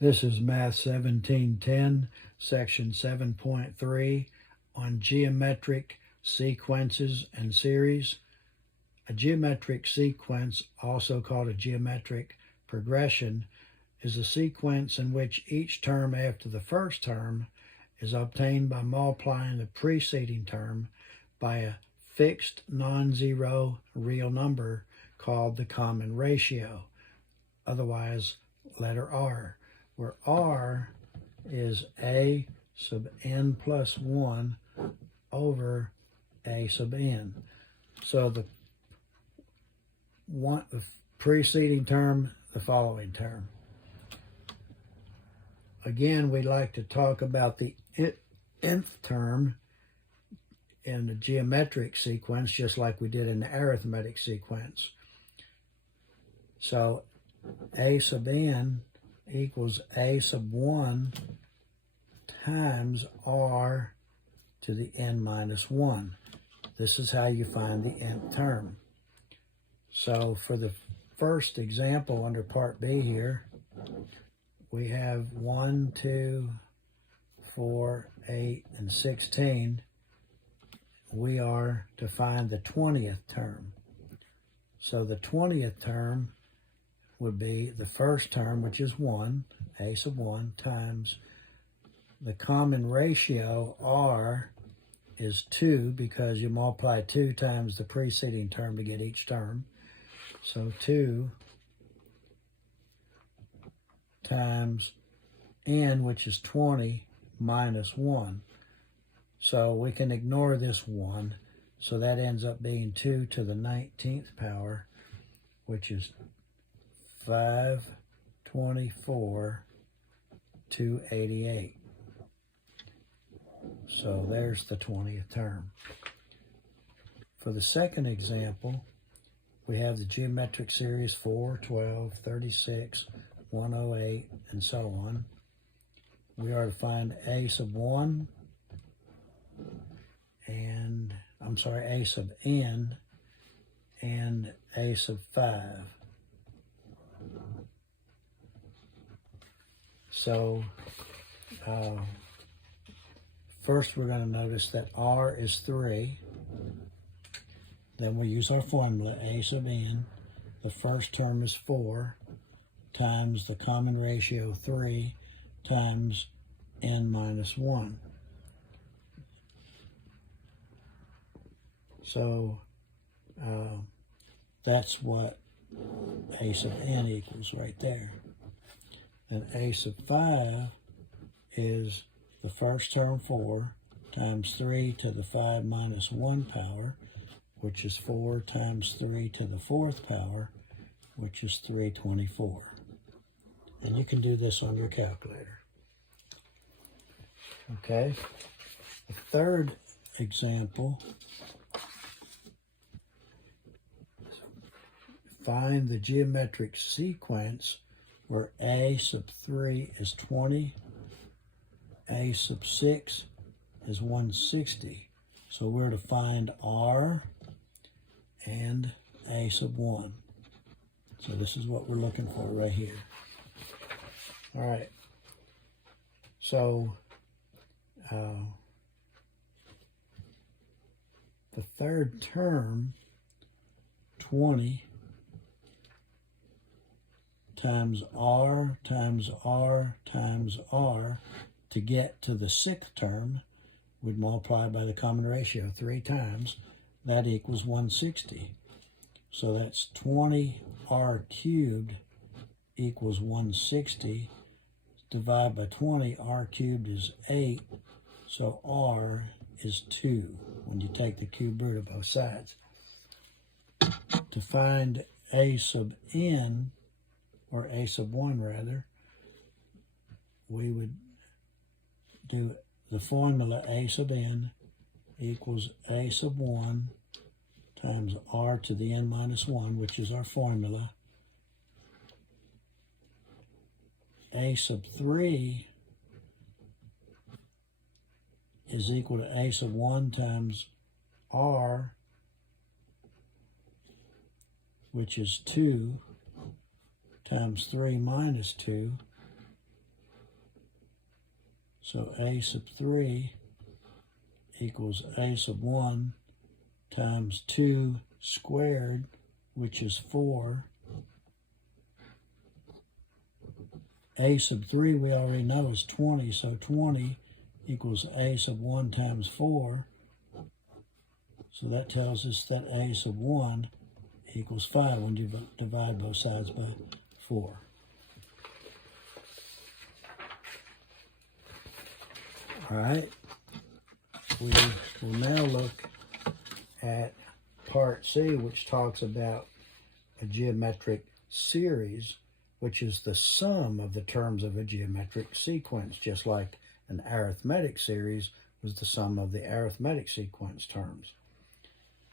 This is Math 1710, Section 7.3 on geometric sequences and series. A geometric sequence, also called a geometric progression, is a sequence in which each term after the first term is obtained by multiplying the preceding term by a fixed non-zero real number called the common ratio, otherwise letter R, where R is a sub n plus 1 over a sub n. So the preceding term, the following term. Again, we like to talk about the nth term in the geometric sequence, just like we did in the arithmetic sequence. So a sub n equals a sub 1 times r to the n minus 1. This is how you find the nth term. So for the first example under part B here, we have 1, 2, 4, 8, and 16. We are to find the 20th term. So the 20th term would be the first term, which is 1, a sub 1, times the common ratio, r, is 2, because you multiply 2 times the preceding term to get each term. So 2 times n, which is 20, minus 1. So we can ignore this 1. So that ends up being 2 to the 19th power, which is 524 to 88. So there's the 20th term. For the second example, we have the geometric series 4, 12, 36, 108, and so on. We are to find a sub 1 and, a sub n and a sub 5. So first we're going to notice that r is 3. Then we use our formula, a sub n. The first term is 4 times the common ratio 3 times n minus 1. So that's what a sub n equals right there. And a sub 5 is the first term 4 times 3 to the 5 minus 1 power, which is 4 times 3 to the 4th power, which is 324. And you can do this on your calculator. Okay. The third example, find the geometric sequence where a sub 3 is 20, a sub 6 is 160. So we're to find r and a sub 1. So this is what we're looking for right here. All right. So the third term, 20 times r times r times r, to get to the sixth term, we'd multiply by the common ratio 3 times. That equals 160. So that's 20r cubed equals 160. Divide by 20, r cubed is 8. So r is 2 when you take the cube root of both sides. To find a sub n, or a sub 1 rather, we would do the formula a sub n equals a sub 1 times r to the n minus 1, which is our formula. A sub 3 is equal to a sub 1 times r, which is 2, times 3 minus 2, So a sub 3 equals a sub 1 times 2 squared, which is 4. A sub 3 we already know is 20, so 20 equals a sub 1 times 4. So that tells us that a sub 1 equals 5 when you divide both sides by 4. All right, we will now look at part C, which talks about a geometric series, which is the sum of the terms of a geometric sequence, just like an arithmetic series was the sum of the arithmetic sequence terms.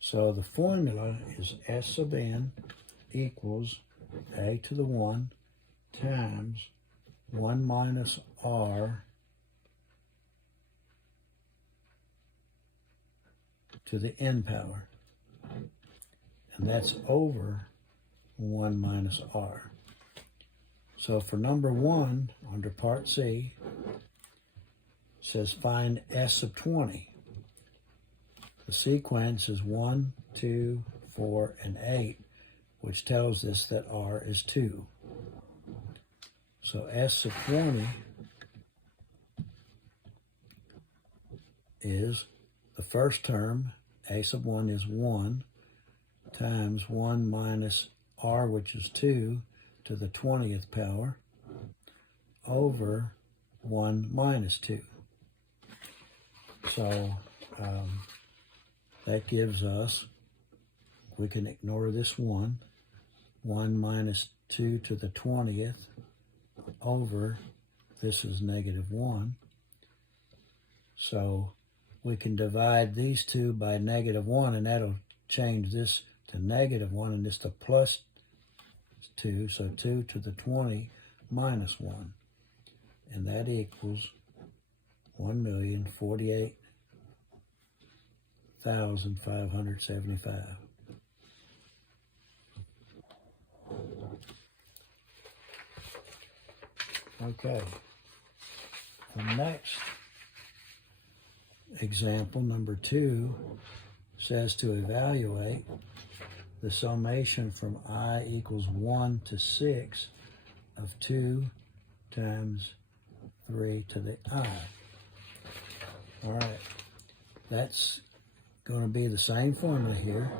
So the formula is S sub n equals a to the 1 times 1 minus r to the n power. And that's over 1 minus r. So for number 1, under part C, it says find S sub 20. The sequence is 1, 2, 4, and 8, which tells us that r is 2. So S sub 20 is the first term, a sub 1 is 1, times 1 minus r, which is 2, to the 20th power, over 1 minus 2. So that gives us, we can ignore this 1 minus 2 to the 20th, over, this is negative 1. So we can divide these two by negative 1, and that'll change this to negative 1 and this to plus 2. So 2 to the 20 minus 1. And that equals 1,048,575. Okay. The next example, number 2, says to evaluate the summation from I equals 1 to 6 of 2 times 3 to the I. All right, that's going to be the same formula here.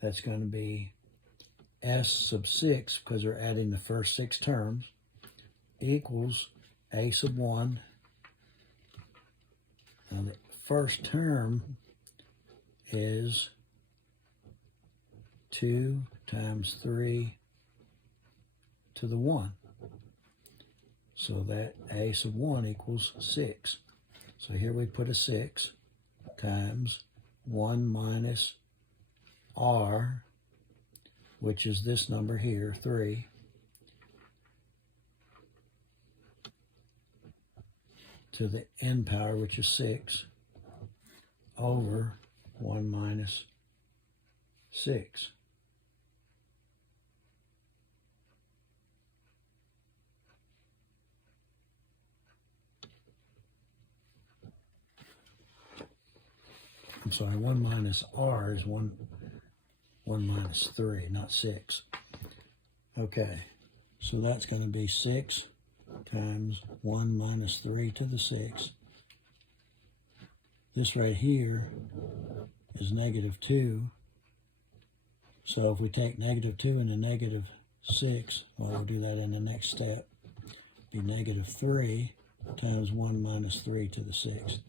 That's going to be S sub 6, because we're adding the first 6 terms, equals a sub 1. Now the first term is 2 times 3 to the 1. So that a sub 1 equals 6. So here we put a 6 times 1 minus r, which is this number here, 3, to the n power, which is 6, over 1 minus 6. I'm sorry, 1 minus r is 1 minus 3, not 6. Okay, so that's going to be 6 times 1 minus 3 to the 6. This right here is negative 2. So if we take negative 2 and a negative 6, well, we'll do that in the next step. Be negative 3 times 1 minus 3 to the 6.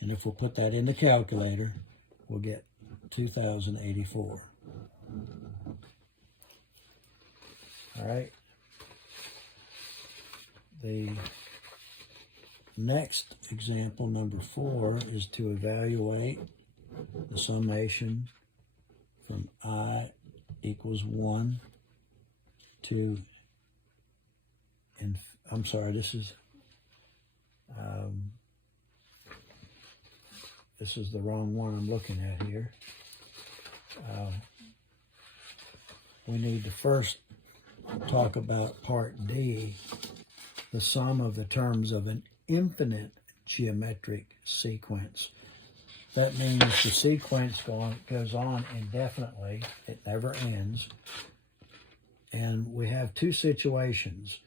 And if we'll put that in the calculator, we'll get 2,084. All right. The next example, number 4, is to evaluate the summation from I equals 1 to, and I'm sorry, this is the wrong one I'm looking at here. We need to first talk about part D, the sum of the terms of an infinite geometric sequence. That means the sequence goes on indefinitely. It never ends. And we have two situations.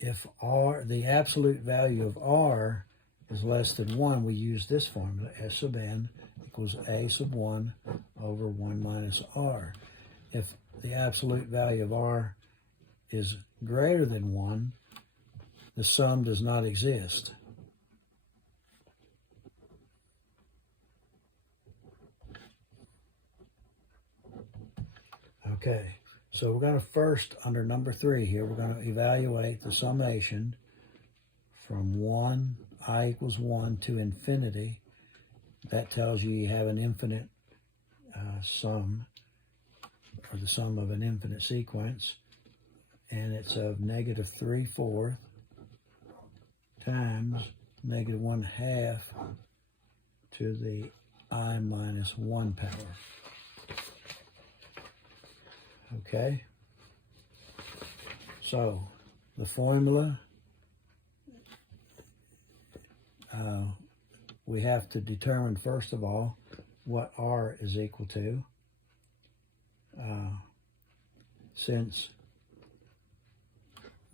If R, the absolute value of R is less than 1, we use this formula, S sub n equals A sub 1 over 1 minus R. If the absolute value of R is greater than 1, the sum does not exist. Okay, so we're going to first, under number 3 here, we're going to evaluate the summation from 1, I equals 1 to infinity. That tells you have an infinite sum, or the sum of an infinite sequence, and it's of negative 3/4 times negative 1/2 to the I minus 1 power. Okay, so the formula, we have to determine first of all what R is equal to. Since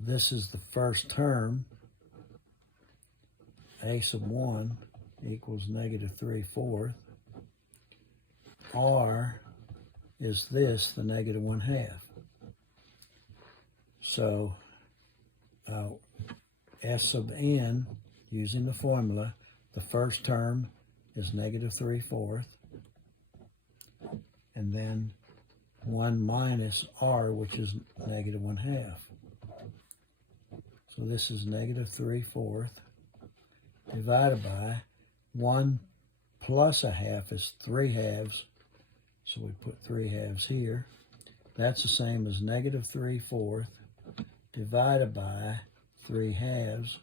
this is the first term, A sub 1 equals negative 3/4. R is this, the negative 1/2. So S sub n, using the formula, the first term is negative 3/4, and then 1 minus R, which is negative 1/2. So this is negative 3/4 divided by 1 plus 1/2 is 3/2. So we put 3/2 here. That's the same as negative 3/4 divided by 3/2,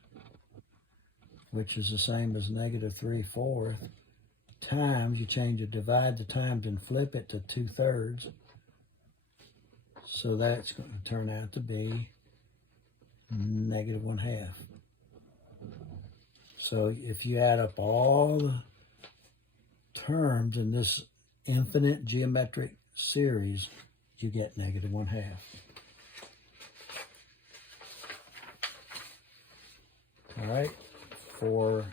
which is the same as negative 3/4 times, you change the divide to times and flip it to 2/3. So that's going to turn out to be negative 1/2. So if you add up all the terms in this infinite geometric series, you get negative 1/2. All right, for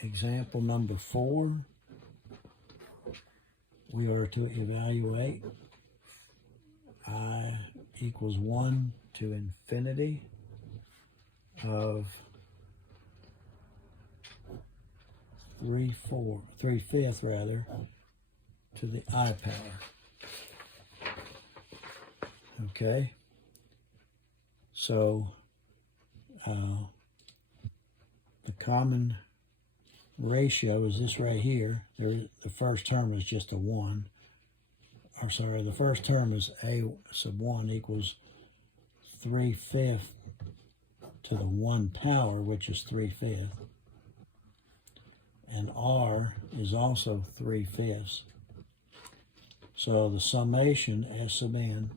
example number 4, we are to evaluate I equals 1 to infinity of 3/5 rather, to the I power. Okay, so the common ratio is this right here. The first term is just a 1. Or sorry, the first term is A sub 1 equals 3/5 to the 1 power, which is 3/5. And R is also 3/5. So the summation, S sub n,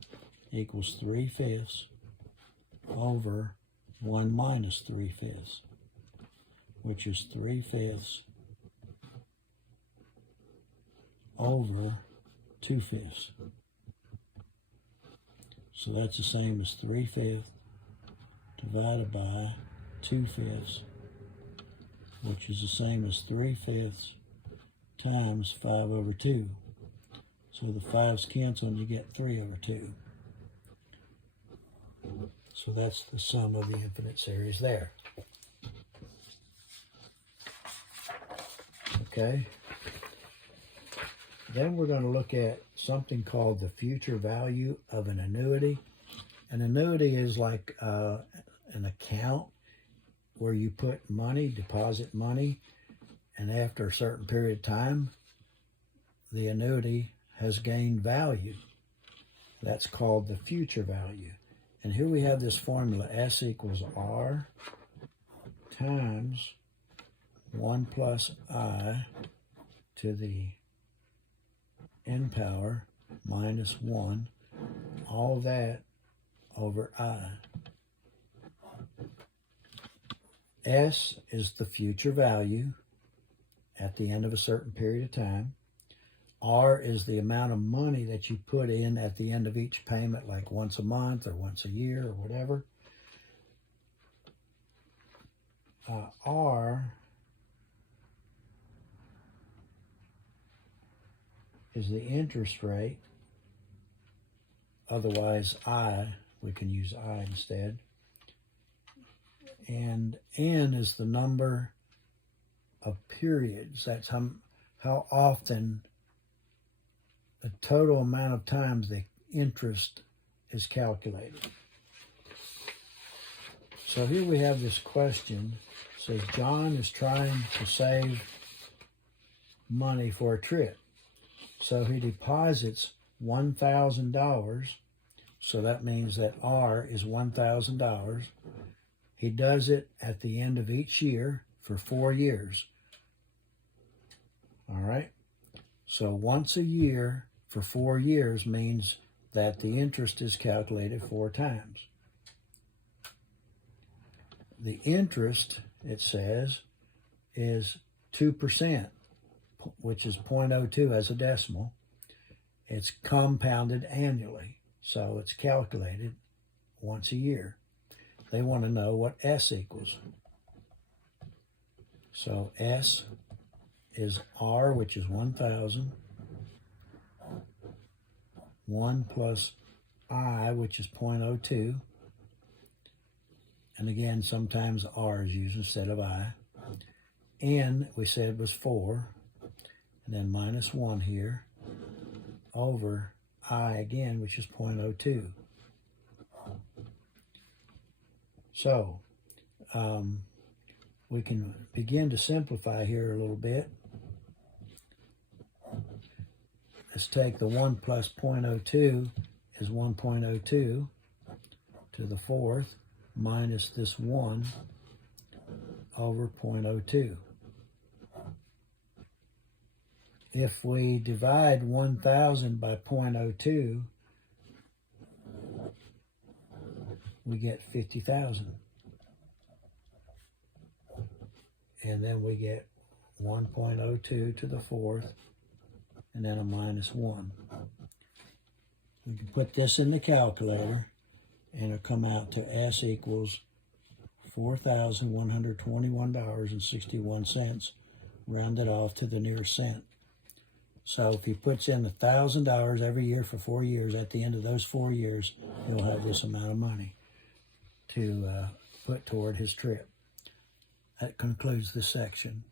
equals 3/5 over 1 minus 3/5, which is 3/5 over 2/5. So that's the same as 3/5 divided by 2/5, which is the same as 3/5 times 5 over 2. So the 5's cancel and you get 3 over 2. So that's the sum of the infinite series there. Okay. Then we're going to look at something called the future value of an annuity. An annuity is like an account where you put money, deposit money, and after a certain period of time, the annuity has gained value. That's called the future value. And here we have this formula, S equals R times 1 plus I to the n power minus 1. All that over I. S is the future value at the end of a certain period of time. R is the amount of money that you put in at the end of each payment, like once a month or once a year or whatever. R is the interest rate. Otherwise, we can use I instead. And N is the number of periods. That's how often, the total amount of times the interest is calculated. So here we have this question. It says John is trying to save money for a trip. So he deposits $1,000. So that means that R is $1,000. He does it at the end of each year for 4 years. All right. So once a year for 4 years means that the interest is calculated 4 times. The interest, it says, is 2%, which is 0.02 as a decimal. It's compounded annually, so it's calculated once a year. They want to know what S equals. So S is R, which is 1,000, 1 plus I, which is 0.02. And again, sometimes R is used instead of I. N, we said, was 4. And then minus 1 here over I again, which is 0.02. So we can begin to simplify here a little bit. Let's take the 1 plus 0.02 is 1.02 to the 4th minus this 1 over 0.02. If we divide 1,000 by 0.02, we get 50,000. And then we get 1.02 to the 4th, and then a minus 1. We can put this in the calculator, and it'll come out to S equals $4,121.61, rounded off to the nearest cent. So if he puts in $1,000 every year for 4 years, at the end of those 4 years, he'll have this amount of money to put toward his trip. That concludes this section.